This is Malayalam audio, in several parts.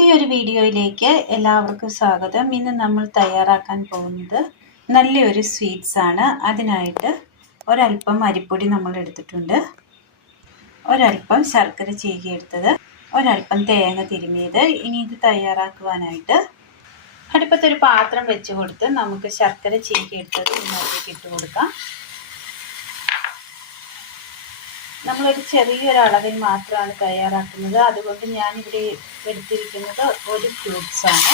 പുതിയൊരു വീഡിയോയിലേക്ക് എല്ലാവർക്കും സ്വാഗതം. ഇന്ന് നമ്മൾ തയ്യാറാക്കാൻ പോകുന്നത് നല്ലൊരു സ്വീറ്റ്സ് ആണ്. അതിനായിട്ട് ഒരല്പം അരിപ്പൊടി നമ്മൾ എടുത്തിട്ടുണ്ട്, ഒരല്പം ശർക്കര ചീകിയെടുത്തത്, ഒരല്പം തേങ്ങ തിരുമിയത്. ഇനി ഇത് തയ്യാറാക്കുവാനായിട്ട് അടുപ്പത്തൊരു പാത്രം വെച്ച് കൊടുത്ത് നമുക്ക് ശർക്കര ചീകിയെടുത്തത് ഇതിനകത്തേക്ക് ഇട്ട് കൊടുക്കാം. നമ്മളൊരു ചെറിയൊരു അളവിൽ മാത്രമാണ് തയ്യാറാക്കുന്നത്, അതുകൊണ്ട് ഞാനിവിടെ എടുത്തിരിക്കുന്നത് ഒരു ക്യൂബ്സ് ആണ്.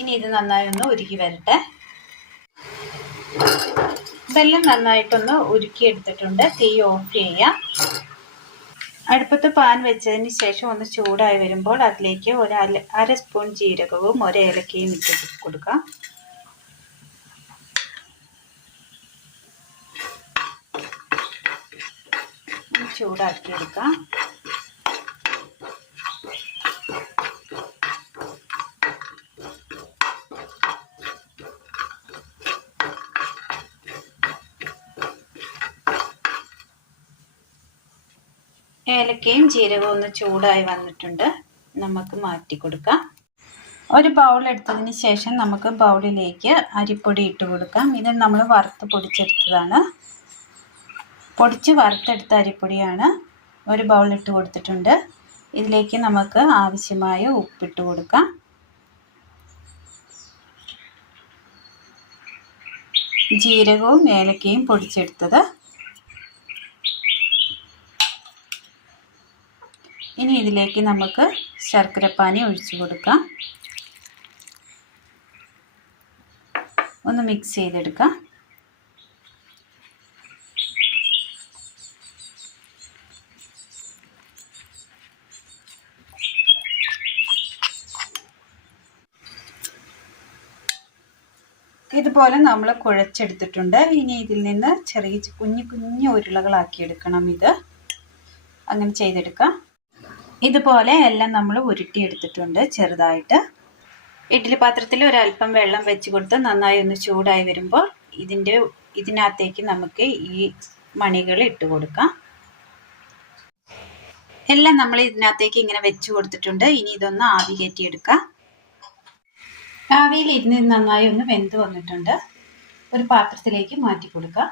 ഇനി ഇത് നന്നായി ഒന്ന് ഉരുക്കി വരട്ടെ. ഇതെല്ലാം നന്നായിട്ടൊന്ന് ഉരുക്കി എടുത്തിട്ടുണ്ട്. തീ ഓഫ് ചെയ്യാം. അടുപ്പത്ത് പാൻ വെച്ചതിന് ശേഷം ഒന്ന് ചൂടായി വരുമ്പോൾ അതിലേക്ക് അര സ്പൂൺ ജീരകവും ഒരേലക്കയും ഇട്ട് കൊടുക്കാം. ചൂടാക്കിയെടുക്കാം. ഏലക്കയും ജീരകവും ഒന്ന് ചൂടായി വന്നിട്ടുണ്ട്, നമുക്ക് മാറ്റി കൊടുക്കാം. ഒരു ബൗൾ എടുത്തതിന് ശേഷം നമുക്ക് ബൗളിലേക്ക് അരിപ്പൊടി ഇട്ട് കൊടുക്കാം. ഇത് നമ്മൾ വറുത്ത് പൊടിച്ചെടുത്തതാണ്, പൊടിച്ച് വറുത്തെടുത്ത അരിപ്പൊടിയാണ്. ഒരു ബൗൾ ഇട്ട് കൊടുത്തിട്ടുണ്ട്. ഇതിലേക്ക് നമുക്ക് ആവശ്യമായ ഉപ്പിട്ട് കൊടുക്കാം. ജീരകവും ഏലക്കയും പൊടിച്ചെടുത്തത്. ഇനി ഇതിലേക്ക് നമുക്ക് ശർക്കരപ്പാനി ഒഴിച്ചു കൊടുക്കാം. ഒന്ന് മിക്സ് ചെയ്തെടുക്കാം. ഇതുപോലെ നമ്മൾ കുഴച്ചെടുത്തിട്ടുണ്ട്. ഇനി ഇതിൽ നിന്ന് ചെറിയ കുഞ്ഞു കുഞ്ഞു ഉരുളകളാക്കി എടുക്കണം. ഇത് അങ്ങനെ ചെയ്തെടുക്കാം. ഇതുപോലെ എല്ലാം നമ്മൾ ഉരുട്ടിയെടുത്തിട്ടുണ്ട് ചെറുതായിട്ട്. ഇഡ്ഡലി പാത്രത്തിൽ ഒരല്പം വെള്ളം വെച്ച് കൊടുത്ത് നന്നായി ഒന്ന് ചൂടായി വരുമ്പോൾ ഇതിനകത്തേക്ക് നമുക്ക് ഈ മണികൾ ഇട്ട് കൊടുക്കാം. എല്ലാം നമ്മൾ ഇതിനകത്തേക്ക് ഇങ്ങനെ വെച്ച് കൊടുത്തിട്ടുണ്ട്. ഇനി ഇതൊന്ന് ആവി കയറ്റിയെടുക്കാം. ആവിയിൽ ഇരുന്ന് നന്നായി ഒന്ന് വെന്ത് വന്നിട്ടുണ്ട്. ഒരു പാത്രത്തിലേക്ക് മാറ്റി കൊടുക്കാം.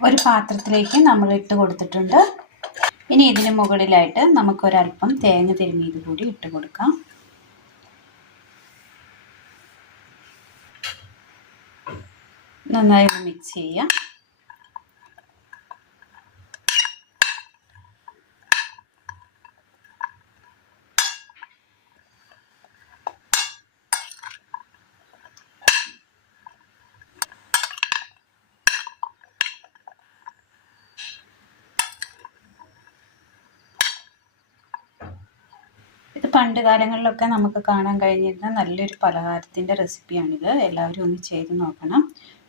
ഒരു പാത്രത്തിലേക്ക് നമ്മൾ ഇട്ട് കൊടുത്തിട്ടുണ്ട്. ഇനി ഇതിന് മുകളിലായിട്ട് നമുക്കൊരല്പം തേങ്ങ തിരുമിയത് കൂടി ഇട്ട് കൊടുക്കാം. നന്നായി ഒന്ന് മിക്സ് ചെയ്യാം. ഇത് പണ്ട് കാലങ്ങളിലൊക്കെ നമുക്ക് കാണാൻ കഴിഞ്ഞിരുന്ന നല്ലൊരു പലഹാരത്തിൻ്റെ റെസിപ്പിയാണിത്. എല്ലാവരും ഒന്ന് ചെയ്ത് നോക്കണം.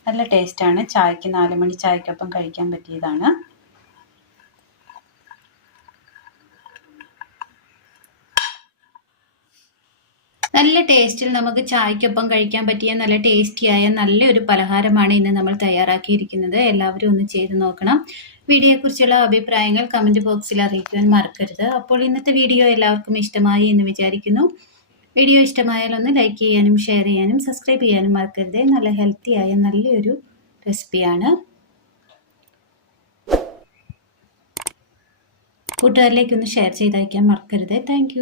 നല്ല ടേസ്റ്റാണ്. ചായക്ക് 4 മണി ചായക്കൊപ്പം കഴിക്കാൻ പറ്റിയതാണ്. നല്ല ടേസ്റ്റിൽ നമുക്ക് ചായക്കൊപ്പം കഴിക്കാൻ പറ്റിയ നല്ല ടേസ്റ്റിയായ നല്ലൊരു പലഹാരമാണ് ഇന്ന് നമ്മൾ തയ്യാറാക്കിയിരിക്കുന്നത്. എല്ലാവരും ഒന്ന് ചെയ്ത് നോക്കണം. വീഡിയോയെക്കുറിച്ചുള്ള അഭിപ്രായങ്ങൾ കമൻറ്റ് ബോക്സിൽ അറിയിക്കുവാൻ മറക്കരുത്. അപ്പോൾ ഇന്നത്തെ വീഡിയോ എല്ലാവർക്കും ഇഷ്ടമായി എന്ന് വിചാരിക്കുന്നു. വീഡിയോ ഇഷ്ടമായാൽ ഒന്ന് ലൈക്ക് ചെയ്യാനും ഷെയർ ചെയ്യാനും സബ്സ്ക്രൈബ് ചെയ്യാനും മറക്കരുത്. നല്ല ഹെൽത്തിയായ നല്ലൊരു റെസിപ്പിയാണ്. കൂട്ടുകാരിലേക്കൊന്ന് ഷെയർ ചെയ്തയക്കാൻ മറക്കരുത്. താങ്ക്